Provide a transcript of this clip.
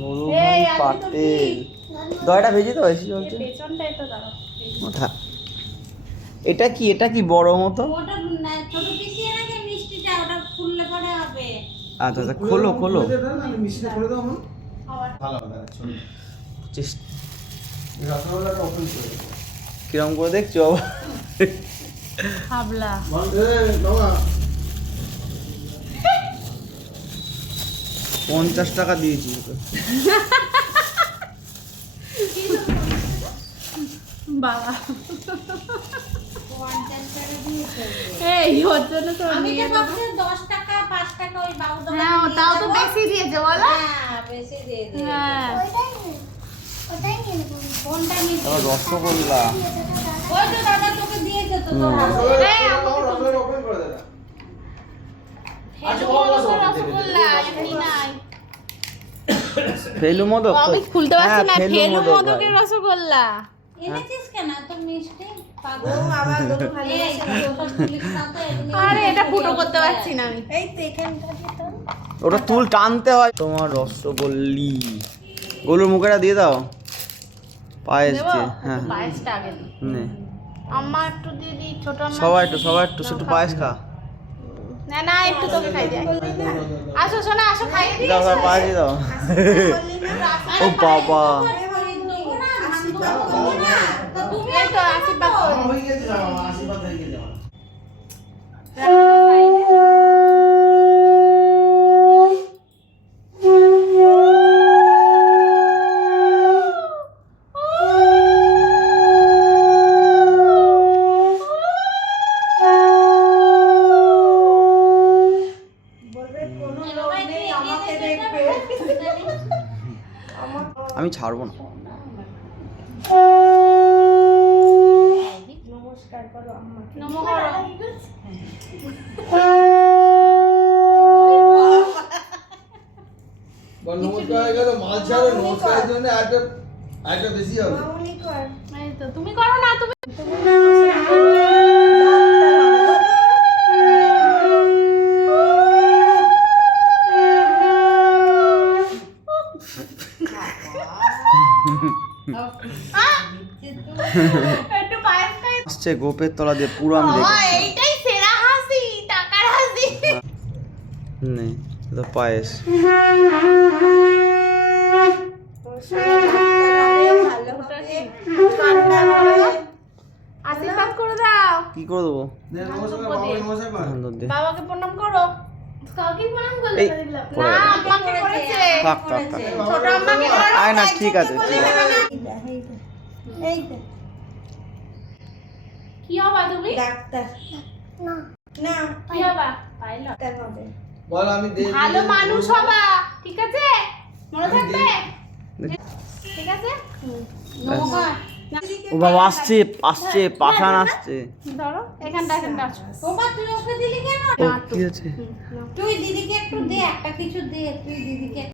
নুরু ভাই পাটেল দয়টা ভেজে তো এসে চলছে। পেছনটাই তো দাঁড়াও। এটা কি বড় মতো? ওটা ছোট পিসিয়ে রাখে মিষ্টিটা, ওটা খুললে পরে হবে। আচ্ছা আচ্ছা, খোলো খোলো। মিষ্টিটা করে দাও আমার। ভালো হবে ছোট। রসগোল্লাটা ওপেন করে দাও। কিরম করে দেখছো? হাবলা। বাবা 50 টাকা দিয়েছি ওকে। বাবা 50 টাকা দিয়েছে। এই ওর জন্য তো আমি তো নিয়ে ভাবছি 10 টাকা 5 টাকা ওই বাবু দোকানে হ্যাঁ দিয়ে ওটাও তো দেবো। বেশি দিয়েছে বলো। হ্যাঁ বেশি দিয়ে দিয়েছে। হ্যাঁ কোনটা নিবি? আবার রসগোল্লা। ওই তো দাদা তোকে দিয়েছে তো তোর হাতে। রসগোল্লা ওপেন করে দাও। আচ্ছা রসগোল্লা এমনি নাই। ফেলু মোদক। আমি খুলতে পারছি না। ফেলু ফেলু মোদক মোদকের রসগোল্লা। এনেছিস কেন তো মিষ্টি? পাগল আবার দুটো খালি আছে। ওসব তুলিস না তো এমনি। আরে এটা ফুটো করতে পারছি না আমি। এই তো এখানটা দিতো। ওটা তুল টানতে হয়। তোমার রসগোল্লি গোলুর মুখেটা দিয়ে দাও পায়েস দেবো? দিয়ে। হ্যাঁ একটু পায়েসটা আগে দিই। নে আম্মা একটু দিয়ে দিই, ছোট আম্মা সবাই দিয়ে একটু দিই। একটু পায়েস খা। না না একটু তোকে খাই যাই। আসো সোনা আসো খাইয়ে দিই। দাও দাও পায়েস দিয়ে দাও। ও বাবা এই তো আশীর্বাদ করো। আমার হয়ে গেছে না আমার আশীর্বাদ হয়ে গেছে আমার। আমি ছাড়বো না। নমস্কার করো আম্মাকে। নমো করো। বল নমস্কার হয়ে গেল মাল ছাড়ো নমস্কারের জন্য একটা বেশি হবে। মামুনি কর। এই তো তুমি করো না তুমি। একটু পায়েস খাই। আসছে গোপের তলা দিয়ে পুরো আমি বাবা, দেখেছি। এইটাই সেরা হাসি, টাকার হাসি। নে তো পায়েস। ভালো হবে। ঠান্ডা হবে। আশীর্বাদ করে দাও। কি করে দেবো? নে নমস্কার বাবা নমস্কার কর। সুন্দর দিয়ে। বাবাকে প্রণাম করো। কাউকে প্রণাম করলে এই, না করে গেল। আম্মাকে করেছে। থাক থাক থাক। ছোট আম্মাকে করো। আয় না ঠিক আছে ঠিক আছে। এই তো কি হবা তুমি? ডাক্তার। না না কি হবা? পাইলট। ডাক্তার হবে। বল আমি ভালো মানুষ হবা, ঠিক আছে? মনে থাকবে? ঠিক আছে? নমস্কার। ও বাবা আসছে আসছে পাঠান আসছে। ধরো এখানটা আছো। বাবা তুই ওকে দিলি কেন? ও কি আছে? তুই দিদিকে একটু দে, একটা কিছু দে তুই দিদিকে।